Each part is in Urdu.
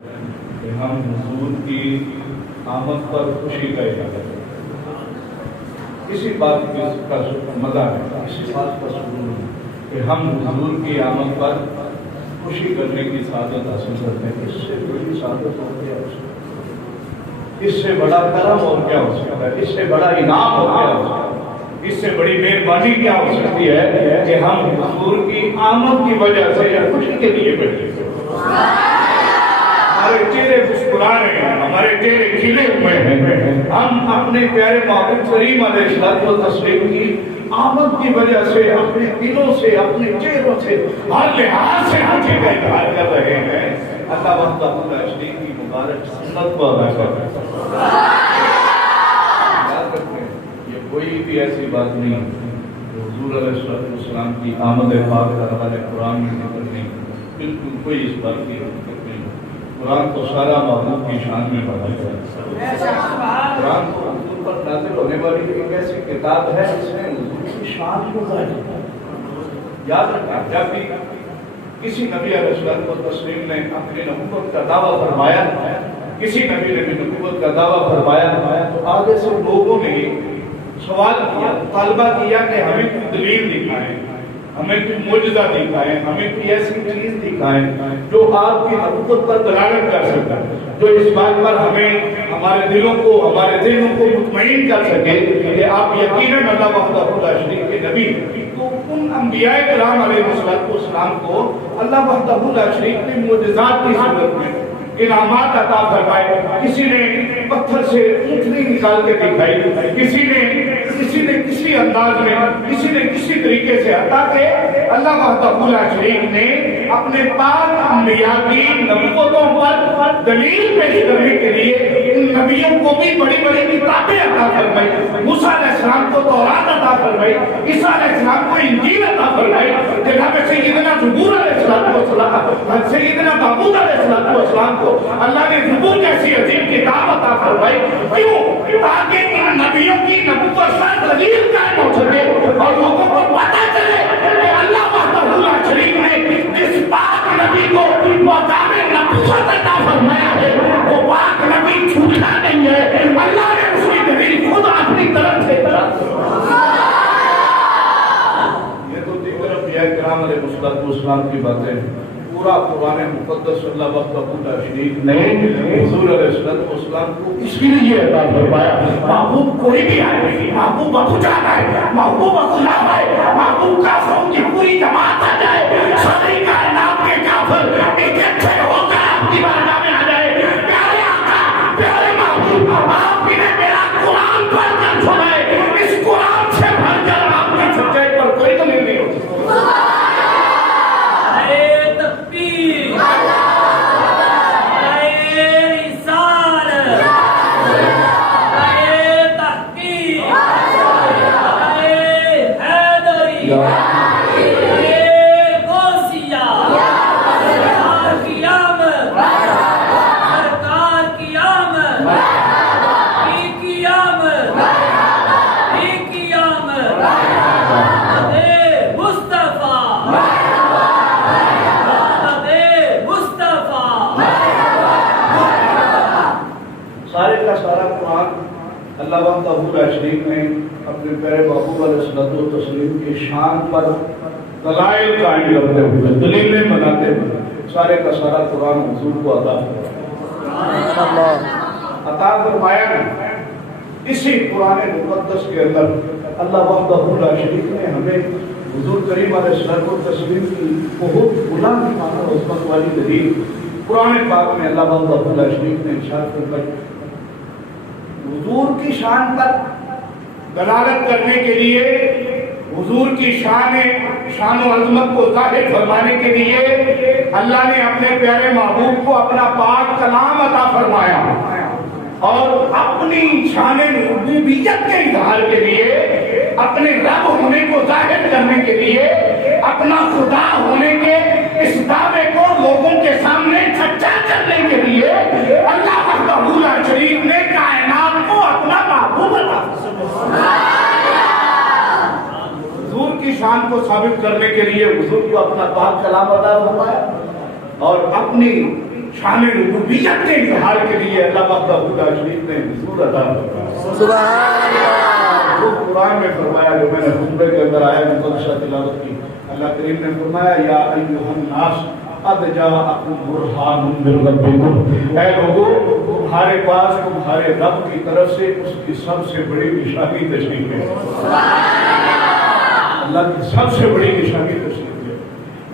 کہ ہم حضور کی آمد پر خوشی کا اظہار کریں. اسی بات کا مزہ ہے، اسی بات کا سکون ہے کہ ہم حضور کی آمد پر خوشی کرنے کی سعادت حاصل کرتے ہیں. اس سے بڑی سعادت اور کیا ہو سکتا ہے؟ اس سے بڑا کرم اور کیا ہو سکتا ہے؟ اس سے بڑا انعام اور کیا ہو سکتا ہے؟ اس سے بڑی مہربانی کیا ہو سکتی ہے کہ ہم حضور کی آمد کی وجہ سے یا خوشی کے لیے بیٹھے ہیں. ہمارے چہرے مسکرا رہے ہیں، ہمارے چہرے کھلے ہوئے ہیں. ہم اپنے پیارے محبوب کریم علیہ الصلوۃ والتسلیم کی آمد کی وجہ سے اپنے دلوں سے، اپنے چہروں سے، ہر لحاظ سے خوشی کا اظہار کر رہے ہیں. اللہ وحدہ لا شریک کی مبارک سنت کو ادا کر رہے ہیں. یاد رکھیں یہ کوئی بھی ایسی بات نہیں ہے حضور علیہ الصلوۃ والسلام کی آمد پاک کا ہمارے قرآن میں ذکر نہیں. بالکل کوئی اس بات کی حقیقت نہیں. قرآن تو سارا محبوب کی شان میں بڑھا ہے. قرآن تو حضور پر نازل ہونے والی ایک ایسی کتاب ہے جس میں حضور کی شان کو ظاہر کیا ہے. یاد رکھیں جب بھی کسی نبی علیہ الصلوۃ والتسلیم نے اپنی نبوت کا دعویٰ فرمایا، کسی نبی نے بھی نبوت کا دعویٰ فرمایا تو آگے سے لوگوں نے سوال کیا، طالبہ کیا کہ ہمیں کوئی دلیل دکھائیں، ہمیں کوئی معجزہ دکھائیں، ہمیں کوئی ایسی چیز دکھائیں جو آپ کی نبوت پر دلالت کر سکتا ہے، جو اس بات پر ہمیں ہمارے دلوں کو، ہمارے ذہنوں کو مطمئن کر سکے کہ آپ یقیناً اللہ وحدہ لا شریک کے نبی. تو ان انبیاء کرام علیہ السلام کو اللہ وحدہ لا شریک نے معجزات کی صورت میں انعامات عطا فرمائے. کسی نے پتھر سے اونٹنی نکال کے دکھائی، کسی نے کسی انداز میں، کسی نے کسی طریقے سے، حتیٰ کہ اللہ وحدہ لا شریک نے اپنے پاک انبیاء کی نبوتوں پر دلیل پیش کرنے کے لیے ان نبیوں کو بھی بڑی بڑی کتابیں عطا فرمائی. موسیٰ علیہ السلام کو تورات عطا فرمائی، عیسیٰ علیہ السلام کو انجیل عطا فرمائی، جناب سیدنا زبور علیہ السلام، سیدنا داؤد علیہ السلام کو اللہ نے زبور جیسی عظیم کتاب عطا فرمائی. کیوں؟ تاکہ ان نبیوں کی نبوت پر دلیل قائم ہو سکے اور لوگوں کو پتہ چلے کہ اللہ وحدہ لا شریک نے اس پاک نبی کو مقام نبوت عطا فرمایا ہے. وہ پاک نبی جھوٹا نہیں ہے، اللہ نے اس کی دلیل خود اپنی طرف سے یہ تو دیگر انبیاء کرام علیہ السلام کی باتیں ہیں. پورا قرآن مقدس اللہ وحدہ لا شریک نے حضور علیہ السلام کو اس لیے عطا فرمایا. محبوب کوئی بھی آئے، محبوب ابو جہل آئے، محبوب ابو لہب آئے، محبوب کافروں کی پوری جماعت آ جائے، ساری کائنات کے کافر اکٹھے ہو کر آپ کی بارگاہ میں آ جائے. پیارے آقا، پیارے محبوب، آپ نے میرا قرآن پڑھ کر سنائے، اس قرآن سے بھر کر آپ کی سچائی پر کوئی دلیل نہیں ہو سکتا. اللہ وحدہ لا شریک نے اپنے پیارے محبوب علیہ الصلوۃ والتسلیم کی شان پر دلائل قائم کرتے ہوئے، دلیلیں بناتے ہوئے سارے کا سارا قرآن حضور کو عطا فرمایا. اسی قرآن مقدس کے اندر اللہ وحدہ لا شریک نے ہمیں حضور کریم علیہ الصلوۃ والتسلیم کی بہت بلند معنی اور عظمت والی دلیل قرآن پاک میں اللہ وحدہ لا شریک نے ارشاد فرمائی. حضور کی شان پر دلالت کرنے کے لیے، حضور کی شان و عظمت کو ظاہر فرمانے کے لیے اللہ نے اپنے پیارے محبوب کو اپنا پاک کلام عطا فرمایا اور اپنی شان ربوبیت کے اظہار کے لیے، اپنے رب ہونے کو ظاہر کرنے کے لیے، اپنا خدا ہونے کے اس دعوے کو لوگوں کے سامنے سچا کرنے کے لیے اللہ وحدہ لا شریک نے کائنات کو اپنا محبوب عطا فرمایا. حضور کی شان کو ثابت کرنے کے لیے حضور کو اپنا پاک کلام عطا فرمایا اور اپنی شان ربوبیت کے اظہار کے لیے اللہ وحدہ لا شریک نے نزول عطا فرمایا۔ سبحان اللہ۔ وہ قرآن میں فرمایا جو میں نے خطبے کے اندر آیا مقدسہ تلاوت کی، اللہ کریم نے فرمایا یا ایھا الناس قد جاءکم برہان من ربکم، اے لوگو تمہارے پاس تمہارے رب کی طرف سے اس کی سب سے بڑی نشانی تشریف ہے۔ اللہ کی سب سے بڑی نشانی تشریف ہے،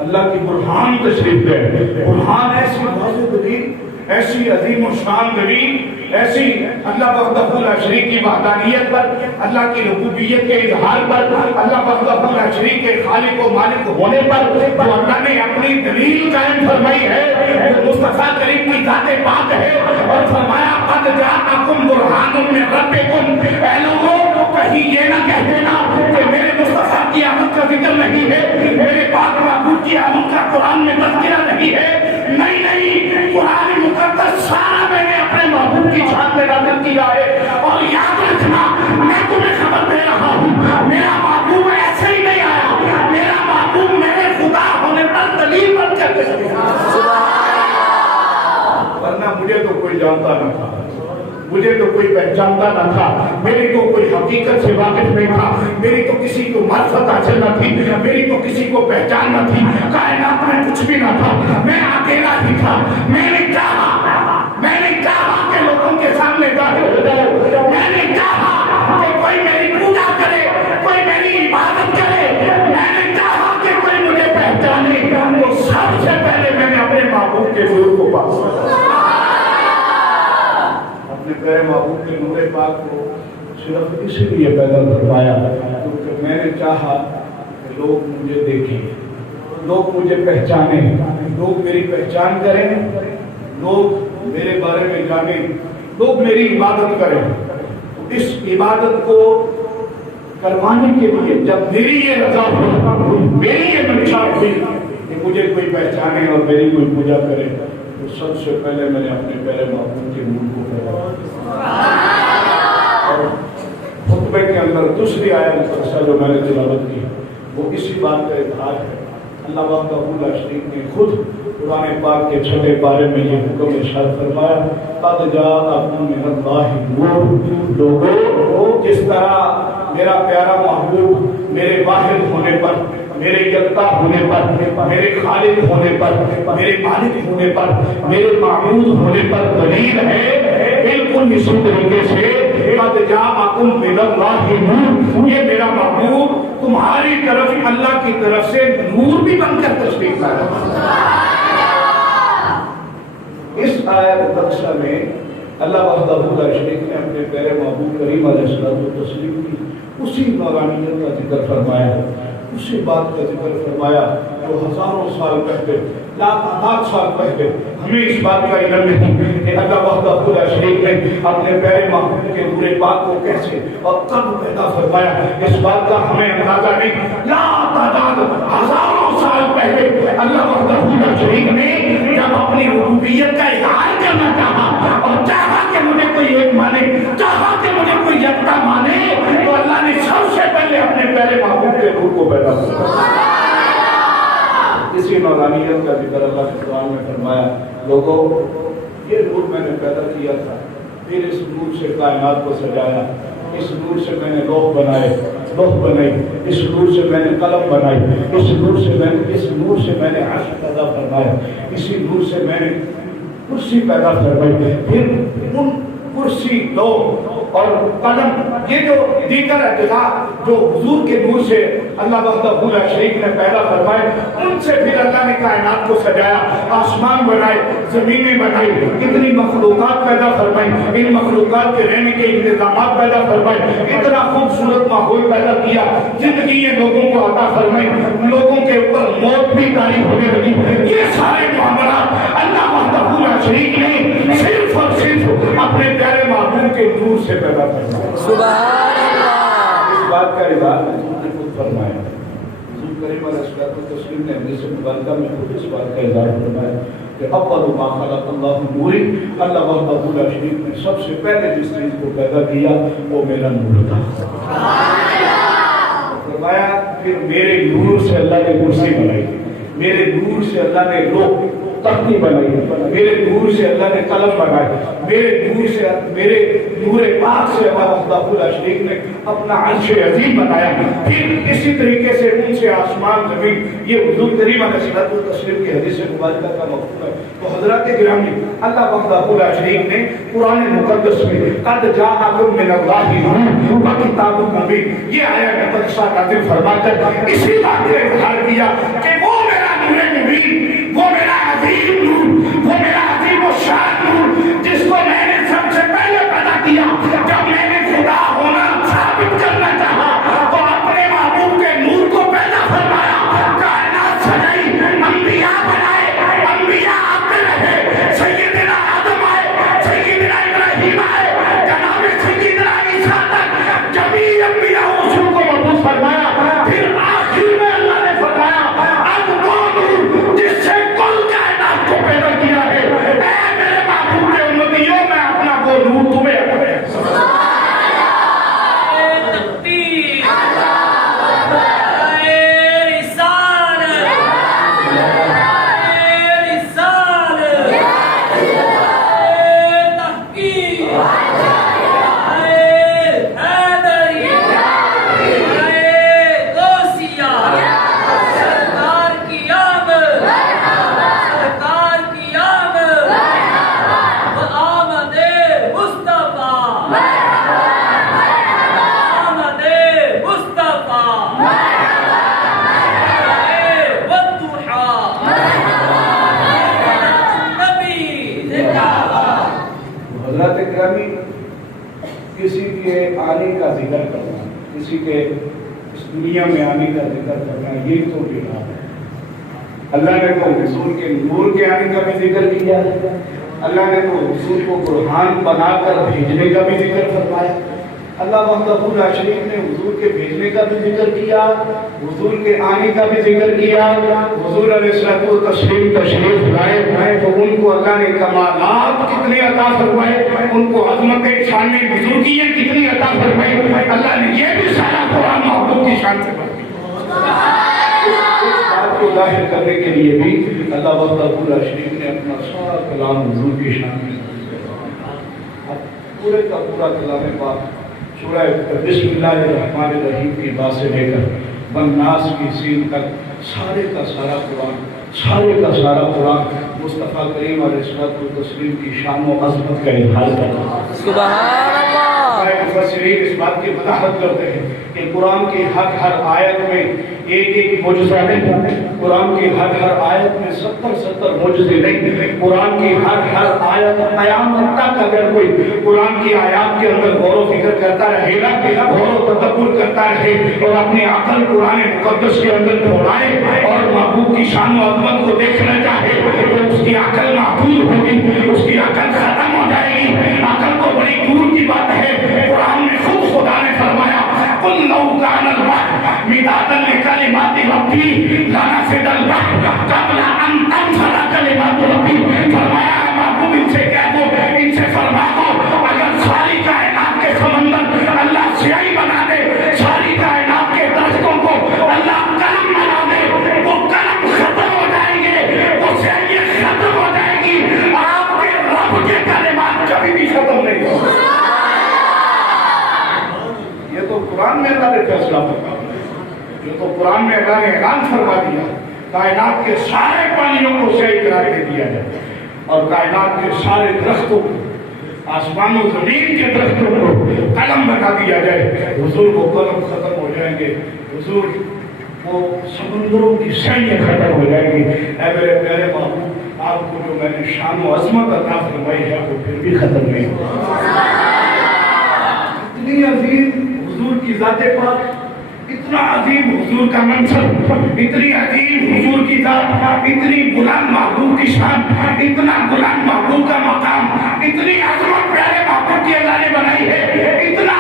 اللہ کی برہان تشریف ہے۔ برہان ایسی واضح دلیل، ایسی عظیم و شان دلیل، ایسی اللہ وحدہ لا شریک کی وحدانیت پر، اللہ کی ربوبیت کے اظہار پر، اللہ وحدہ لا شریک کے خالق و مالک ہونے پر جو اللہ نے اپنی دلیل قائم فرمائی ہے، جو مصطفیٰ کریم کی ذات پاک ہے، اور فرمایا قد جاءکم برہان من ربکم، اے لوگوں کہیں یہ نہ کہہ دینا کہ میرے مصطفیٰ کی آمد کا ذکر نہیں ہے، میرے پاک معبود کی آمد کا قرآن میں تذکرہ نہیں ہے۔ نہیں نہیں، قرآن مقدس سارا میں نے اپنے محبوب کی شان میں نازل کیا ہے، اور یاد رکھنا میں تمہیں خبر دے رہا ہوں میرا محبوب ایسے ہی نہیں آیا، میرا محبوب میرے خدا ہونے پر دلیل بن کر تشریف لایا۔ ورنہ مجھے تو کوئی جانتا نہ تھا، مجھے تو کوئی پہچانتا نہ تھا، میری تو کوئی حقیقت سے واقف نہیں تھا، میری تو کسی کو معرفت حاصل نہ تھی، میری تو کسی کو پہچان نہ تھی، کائنات میں کچھ بھی نہ تھا، میں اکیلا ہی تھا۔ میں نے چاہا کہ لوگوں کے سامنے ظاہر ہو جاؤں، میں نے چاہا کہ کوئی میری پوجا کرے، کوئی میری عبادت کرے، میں نے چاہا کہ کوئی مجھے پہچانے، تو سب سے پہلے میں نے اپنے محبوب کے نور کو پایا، اپنے پیارے محبوب کے نور پاک کو صرف اسی لیے پیدا فرمایا کیونکہ میں نے چاہا کہ لوگ مجھے دیکھیں، لوگ مجھے پہچانیں، لوگ میری پہچان کریں، لوگ میرے بارے میں جانیں، لوگ میری عبادت کریں۔ تو اس عبادت کو کروانے کے لیے جب میری یہ رضا ہوئی، میری یہ منشا ہوئی کہ مجھے کوئی پہچانے اور میری کوئی پوجا کرے، تو سب سے پہلے میں نے اپنے پیارے محبوب کے نور کو پہچانا۔ اور خطبے کے اندر دوسری آیت مقدسہ جو میں نے تلاوت کی وہ اسی بات کا اظہار ہے۔ اللہ وحدہ لا شریک نے خود قرآن پاک کے چھٹے پارے میں یہ حکم ارشاد فرمایا قد جاءکم من اللہ نور، لوگوں جس طرح میرا پیارا محبوب میرے واحد ہونے پر، میرے یکتا ہونے پر، میرے خالق ہونے پر، میرے مالک ہونے پر، میرے معبود ہونے پر دلیل ہے، بالکل اسی طریقے سے قد جاءکم من اللہ نور، یہ میرا محبوب تمہاری طرف اللہ کی طرف سے نور بھی بن کر تشریف لایا۔ اس آیت مقدسہ میں اللہ وحدہ لا شریک نے اپنے پیارے محبوب کریم علیہ الصلوۃ والتسلیم کی اسی نورانیت کا ذکر فرمایا، اسی بات کا ذکر فرمایا جو ہزاروں سال پہلے، لاکھ سال پہلے ہمیں اس بات کا علم نہیں کہ اللہ وحدہ لا شریک نے اپنے پیارے محبوب کے نور پاک کو کیسے اور کب پیدا فرمایا، اس بات کا ہمیں اندازہ نہیں۔ لا تعداد ہزاروں سال پہلے اللہ وحدہ لا شریک نے جب اپنی ربوبیت کا اظہار کرنا چاہا اور چاہا کہ مجھے کوئی ایک مانے، چاہا کہ مجھے کوئی یکتا مانے، تو اللہ نے سب سے پہلے اپنے پیارے محبوب کے نور کو پیدا فرمایا۔ اسی نورانیت کا ذکر اللہ کے قرآن میں فرمایا، لوگوں یہ نور میں نے پیدا کیا تھا، پھر اس نور سے کائنات کو سجایا، اس نور سے میں نے لوح بنائی، اس نور سے میں نے قلم بنائی، اس نور سے میں نے عرش پیدا فرمایا، اسی نور سے میں نے کرسی پیدا فرمائی، پھر ان کرسی، لوح اور قلم، یہ جو دیگر اجزاء جو حضور کے نور سے اللہ وحدہ لا شریک نے پیدا فرمائے، ان سے پھر اللہ نے کائنات کو سجایا، آسمان بنائے، زمینیں بنائی، اتنی مخلوقات پیدا فرمائی، ان مخلوقات کے رہنے کے انتظامات پیدا فرمائے، اتنا خوبصورت ماحول پیدا کیا، زندگی لوگوں کو عطا فرمائی، لوگوں کے اوپر موت بھی طاری ہونے لگی۔ یہ سارے معاملات اللہ وحدہ لا شریک نے صرف اور صرف اپنے پیارے محبوب کے نور سے پیدا فرمایا۔ سبحان اللہ۔ اس بات کا اظہار حضور نے خود فرمایا، حضور کریم علیہ الصلوۃ والتسلیم نے حدیث مبارکہ میں خود اس بات کا اظہار فرمایا کہ اول ما خلق اللہ نوری، اللہ وحدہ لا شریک نے سب سے پہلے جس چیز کو پیدا کیا وہ میرا نور تھا۔ فرمایا پھر میرے نور سے اللہ نے کرسی بنائی، میرے نور سے اللہ نے لوح تختی بنائی, میرے نور سے اللہ نے قلم بنائے, میرے نور پاک سے اللہ وحدہ شریف نے اپنا عرش عظیم بنایا. پھر اسی طریقے سے ان سے آسمان زمین, یہ حضور کریم علیہ الصلوۃ والتسلیم کی حدیث مبارکہ کا مفہوم ہے. تو حضرات گرامی, اللہ وحدہ شریف نے قرآن مقدس میں قد جاءکم من اللہ نور و کتاب مبین یہ آیت مقدسہ نازل فرما کر اسی بات کا اظہار کیا کہ وہ میرا نور مبین, وہ میرا عظیم نور, وہ میرا عظیم و شان نور جس کو میں نے سب سے پہلے پیدا کیا. جب میں نے خدا ہونا ثابت کرنا چاہا تو اپنے محبوب کے نور کو پیدا فرمایا, کائنات سجائی, انبیاء بنائے, انبیاء آتے رہے, سیدنا آدم آئے, سیدنا ابراہیم آئے, جناب سیدنا عیسیٰ تک جبھی انبیاء رسول کو مبعوث فرمایا. پھر آخر میں اللہ نے فرمایا اب وہ نور جس سے کل کائنات کو پیدا کیا ہے, اے میرے محبوب کے امتیوں, میں اپنا وہ نور تمہیں کسی کے آنے کا ذکر کرنا, کسی کے اس دنیا میں آنے کا ذکر کرنا, یہ تو بہار ہے. اللہ نے تو حضور کے نور کے آنے کا بھی ذکر کیا, اللہ نے تو حضور کو برہان بنا کر بھیجنے کا بھی ذکر فرمایا. اللہ وحدہ شریف نے حضور کے بھیجنے کا بھی ذکر کیا, حضور کے آنے کا بھی ذکر کیا. حضور علیہ الصلوۃ والتسلیم تشریف لائے تو ان کو اللہ نے کمالات کتنے عطا فرمائے, ان کو عظمت شان میں بزرگیاں کتنی عطا فرمائی. اللہ نے یہ بھی سارا قرآن محبوب کی شان سے بھر دیا. اس بات کو ظاہر کرنے کے لیے بھی اللہ وحدہ شریف نے اپنا سارا کلام حضور کی شان میں پورے کا پورا کلام پاک سورہ بسم اللہ الرحمن الرحیم کی بات سے لے کر والناس کی سین تک سارے کا سارا قرآن مصطفیٰ کریم علیہ الصلوۃ والتسلیم کی شان و عظمت کا اظہار کرتا ہے. سبحان اللہ. مفسرین اس بات کی وضاحت کرتے ہیں کہ قرآن کی ہر آیت میں ایک معجزہ نہیں, قرآن کی ہر آیت میں 70 معجزے نہیں. قرآن کی ہر آیت قیامت تک اگر کوئی قرآن کی آیات کے اندر غور و فکر کرتا رہے گا, غور و تدبر کرتا رہے اور اپنی عقل قرآن مقدس کے اندر دہرائے اور محبوب کی شان و عظمت کو دیکھنا چاہے تو اس کی عقل محفوظ ہوگی, اس کی عقل ختم ہو جائے گی. عقل کو بڑی دور کی بات ہے. قرآن میں خود خدا نے فرمایا قل لو کان البحر مدادا لکلمات ربی لنفد البحر قبل ان تنفد کلمات ربی. فرمایا محبوب ان سے کہہ دو, ان سے فرما دو اگر ساری کائنات کے سمندر اللہ سیاہی بنا دے, ساری کائنات کے درختوں کو اللہ قلم بنا دے, وہ قلم ختم ہو جائیں گے, وہ سیاہی ختم ہو جائے گی, آپ کے رب کے کلمات کبھی بھی ختم نہیں ہو. یہ تو قرآن میں اللہ نے فیصلہ فرما دیا, یہ تو قرآن میں اللہ نے اعلان فرما دیا کائنات کے سارے پانیوں کو سیاہی قرار دے دیا جائے اور کائنات کے سارے درختوں کو, آسمان و زمین کے درختوں کو قلم بنا دیا جائے. حضور کو قلم ختم ہو جائیں گے, حضور وہ سمندروں کی سیاہیاں ختم ہو جائیں گی. اے میرے پیارے محبوب, آپ کو جو میں نے شان و عظمت عطا فرمائی ہے وہ پھر بھی ختم نہیں ہوگی. اتنی عظیم حضور کی ذات پاک, اتنا عظیم حضور کا منصب, اتنی عظیم حضور کی ذات, اتنی بلند محبوب کی شان, اتنا بلند محبوب کا مقام, اتنی عظمت پیارے محبوب کی اللہ نے بنائی ہے, اتنا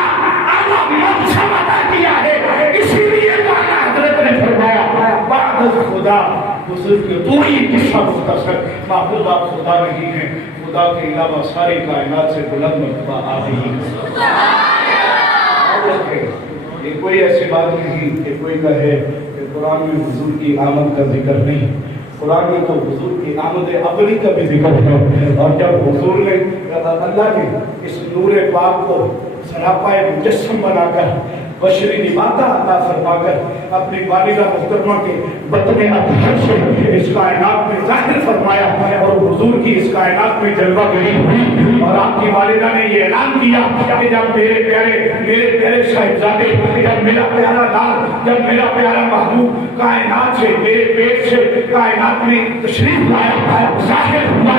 اعلیٰ منصب عطا کیا ہے. اسی لیے تو اللہ حضرت نے فرمایا بعد از خدا بزرگ تو ہی قصہ مختصر. محبوب آپ خدا نہیں ہیں, خدا کے علاوہ ساری کائنات سے بلند مرتبہ آپ ہی ہیں. یہ کوئی ایسی بات نہیں کہ کوئی کہے کہ قرآن میں حضور کی آمد کا ذکر نہیں. قرآن میں تو حضور کی آمد ابری کا بھی ذکر ہے، اور جب حضور نے اللہ نے اس نور پاک کو سراپائے مجسم بنا کر بشری نباتہ عطا فرما کر اپنی والدہ محترمہ کے بطن اطہر سے اس کائنات میں ظاہر فرمایا، اور حضور کی اس کائنات میں جلوہ گری ہوئی، اور آپ کی والدہ نے یہ اعلان کیا کہ جب میرے پیارے صاحبزادے، جب میرا پیارا لال، جب میرا پیارا محبوب کائنات سے، میرے پیٹ سے کائنات میں تشریف لایا، ظاہر ہوا،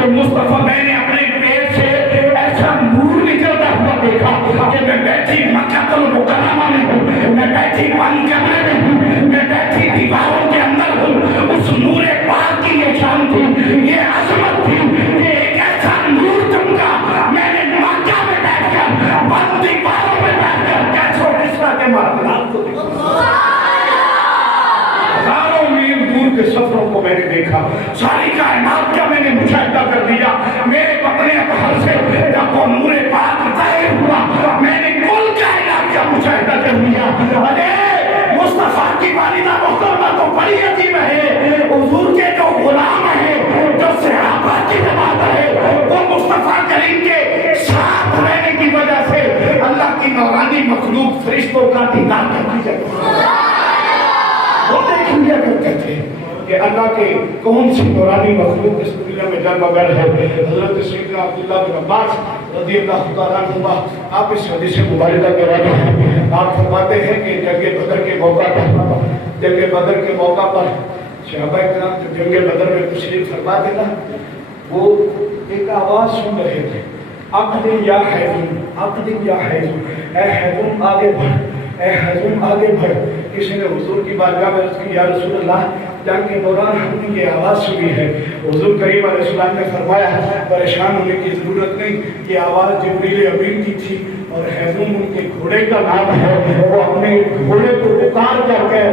تو مصطفیٰ میں نے اپنے پیٹ سے ایسا نور نکلتا ہوا دیکھا کہ میں بیٹھی مکہ المکرمہ میں ہوں، میں بیٹھی بند کمرے میں ہوں، میں بیٹھی دیواروں کے اندر ہوں۔ اس نور پاک کی یہ شان تھی، یہ عظمت تھی کہ ایک ایسا نور چمکا، میں نے مکہ میں بیٹھ کر بند دیواروں میں بیٹھ کر کیسو حصہ کے معاملات کو ہزاروں میل دور کے سفروں کو میں نے دیکھا، ساری کائنات کا میں نے مشاہدہ کر دیا۔ میرے بطن اطہر سے جب وہ نور پاک ظاہر ہوا، میں نے کل کائنات کا مشاہدہ کر دیا۔ ارے مصطفیٰ کی والدہ محترمہ تو بڑی عجیب ہے، حضور کے جو غلام ہیں، جو صحابہ کی جماعت ہے، وہ مصطفیٰ کریم کے ساتھ رہنے کی وجہ سے اللہ کی نورانی مخلوق فرشتوں کا دیدار کرتی جاتی، وہ دیکھ لیا کرتے تھے کہ اللہ کے کون سی نورانی مخلوق اس دنیا میں جلوہ گر ہے۔ حضرت سیدنا عبداللہ بن عباس رضی اللہ تعالیٰ عنہ، آپ اس حدیث مبارکہ کے راوی ہیں، آپ فرماتے ہیں کہ جنگ بدر کے موقع پر صحابہ کرام جو جنگ بدر میں تشریف فرما تھے نا، وہ ایک آواز سن رہے تھے، اقدم یا حیزم، اقدم یا حیزم، اے حیزم آگے بڑھ، اے حیزم آگے بڑھ۔ کسی نے حضور کی بارگاہ میں عرض کی، یا رسول اللہ جنگ کے دوران ہم نے یہ آواز سنی ہے۔ حضور کریم علیہ السلام نے فرمایا پریشان ہونے کی ضرورت نہیں، یہ آواز جبریل امین کی تھی، اور حیزم ان کے گھوڑے کا نام ہے، وہ اپنے گھوڑے کو پکار کر کہہ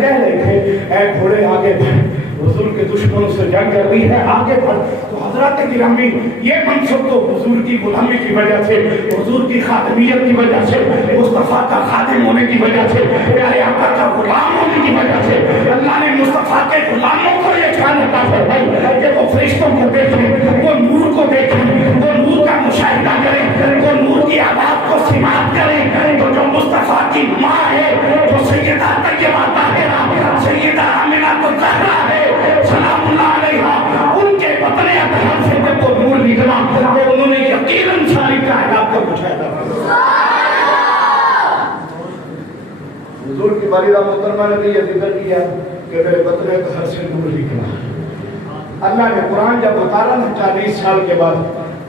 رہے تھے، اے گھوڑے آگے بڑھ، حضور کے دشمنوں سے جنگ کر رہی ہے، آگے بڑھ۔ تو حضرات گرامی، یہ منصب تو حضور کی غلامی کی وجہ سے، حضور کی خادمیت کی وجہ سے، مصطفیٰ کا خادم ہونے کی وجہ سے، پیارے آقا کا غلام ہونے کی وجہ سے اللہ نے مصطفیٰ کے غلاموں کو یہ شان عطا فرمائی کہ وہ فرشتوں کو دیکھیں، وہ نور کو دیکھیں، وہ نور کا مشاہدہ کریں، وہ نور کی آواز کو سماعت کریں۔ تو جو مصطفیٰ کی ماں ہے، جو سیدہ طیبہ طاہرہ سیدہ آمنہ الزہرا ہے سلام اللہ علیہا، ان کے بطن اطہر سے جب وہ نور نکلا تو انہوں نے یقیناً ساری کائنات کا مشاہدہ کیا۔ حضور کی والدہ محترمہ نے بھی یہ ذکر کیا کہ میرے بطن اطہر سے نور نکلا۔ اللہ نے قرآن جب اتارا نا 40 سال کے بعد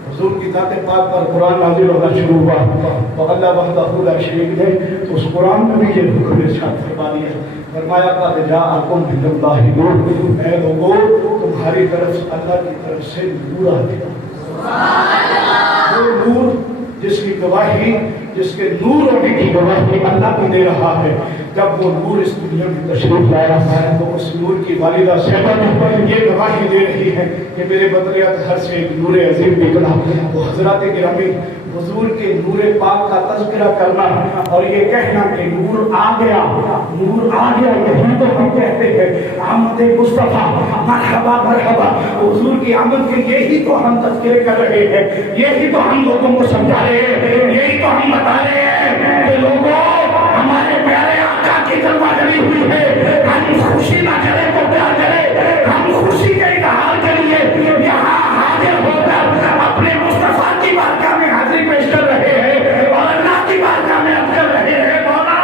حضور کی ذات پاک پر قرآن نازل ہونا شروع ہوا، تو اللہ وحدہ لا شریک نے تو اس قرآن میں بھی یہ حکم ارشاد فرما دیا، فرمایا قد جاءکم من اللہ نور، اے لوگوں تمہاری طرف اللہ کی طرف سے نور آ گیا۔ وہ نور جس کی گواہی، جس کے نور ہونے کی گواہی اللہ بھی دے رہا ہے، جب وہ نور اس دنیا میں تشریف لایا تو اس نور کی والدہ صاحبہ یہ گواہی دے رہی ہے کہ میرے بطن اطہر سے ایک نور عظیم نکلا۔ وہ حضرات گرامی، حضور کے نور پاک کا تذکرہ کرنا اور یہ کہنا کہ نور آ گیا، نور آ گیا، یہی تو ہم کہتے ہیں آمد مصطفیٰ، مرحبا مرحبا۔ حضور کی آمد کے یہی تو ہم تذکرے کر رہے ہیں، یہی تو ہم لوگوں کو سمجھا رہے ہیں، یہی تو ہم بتا رہے ہیں کہ لوگوں ہمارے پیارے آقا کی جلوہ گری ہوئی ہے، ہم خوشی نہ کریں تو کیا کریں، ہم خوشی کے اظہار کے لیے یہاں حاضر ہو کر اپنے مصطفیٰ کی بارگاہ میں حاضری پیش کر رہے ہیں اور اللہ کی بارگاہ میں عرض کر رہے ہیں مولا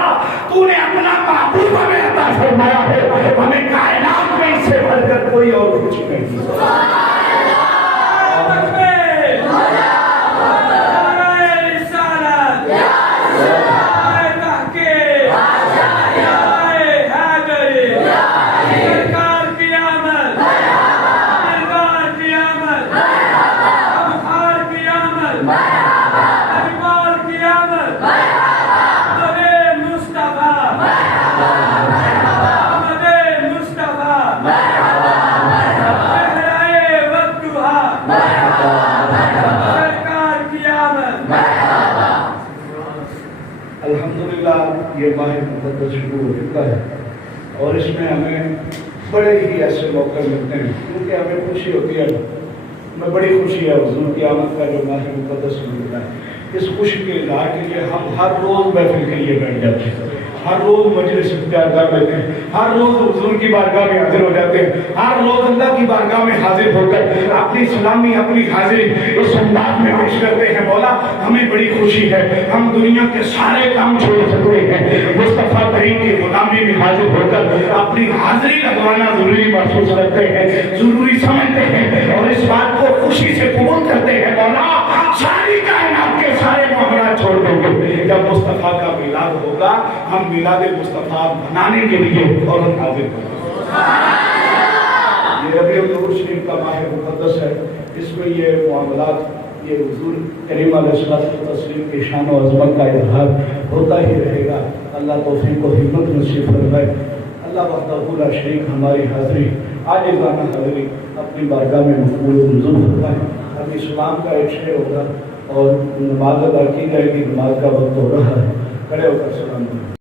تو نے اپنا محبوب ہمیں عطا فرمایا ہے، ہمیں کائنات میں اس سے بڑھ کر کوئی اور کچھ نہیں۔ الحمدللہ یہ ماہ مقدس شروع ہوتا ہے اور اس میں ہمیں بڑے ہی ایسے موقع ملتے ہیں کیونکہ ہمیں خوشی ہوتی ہے، میں بڑی خوشی ہے حضور کی آمد کا جو ماہ مقدس مل رہا ہے، اس خوشی کے اظہار کے لیے ہم ہر روز محفل کے لیے بیٹھ جاتے ہیں، ہر روز مجلس اختیار کر لیتے ہیں، ہر روز حضور کی بارگاہ میں حاضر ہو جاتے ہیں، ہر روز اللہ کی بارگاہ میں حاضر ہو کر اپنی سلامی اپنی حاضری اس انداز میں پیش کرتے ہیں، مولا ہمیں بڑی خوشی ہے، ہم دنیا کے سارے کام چھوڑ سکتے ہیں، مصطفیٰ کریم کی غلامی میں حاضر ہو کر اپنی حاضری لگوانا ضروری محسوس کرتے ہیں، ضروری سمجھتے ہیں اور اس بات کو خوشی سے قبول کرتے ہیں، مولا ساری کائنات کے سارے معاملات چھوڑ دیں گے، جب مصطفیٰ کا میلاد ہوگا ہم میلاد مصطفیٰ منانے کے لیے فوراً حاضر ہوں گے۔ یہ ربیع الاول شریف کا ماہ مقدس ہے، اس میں یہ معاملات، یہ حضور کریم علیہ الصلوۃ والتسلیم کی شان و عظمت کا اظہار ہوتا ہی رہے گا۔ اللہ توفیق و ہمت نصیب فرمائے، اللہ وحدہ لا شریک ہماری حاضری عاجزانہ حاضری اپنی بارگاہ میں مقبول و منظور فرمائے۔ ابھی اسلام کا ایک شعر ہوگا اور نماز ادا کی جائے گی، نماز کا وقت ہو رہا ہے، کھڑے ہو کر سلام دیں۔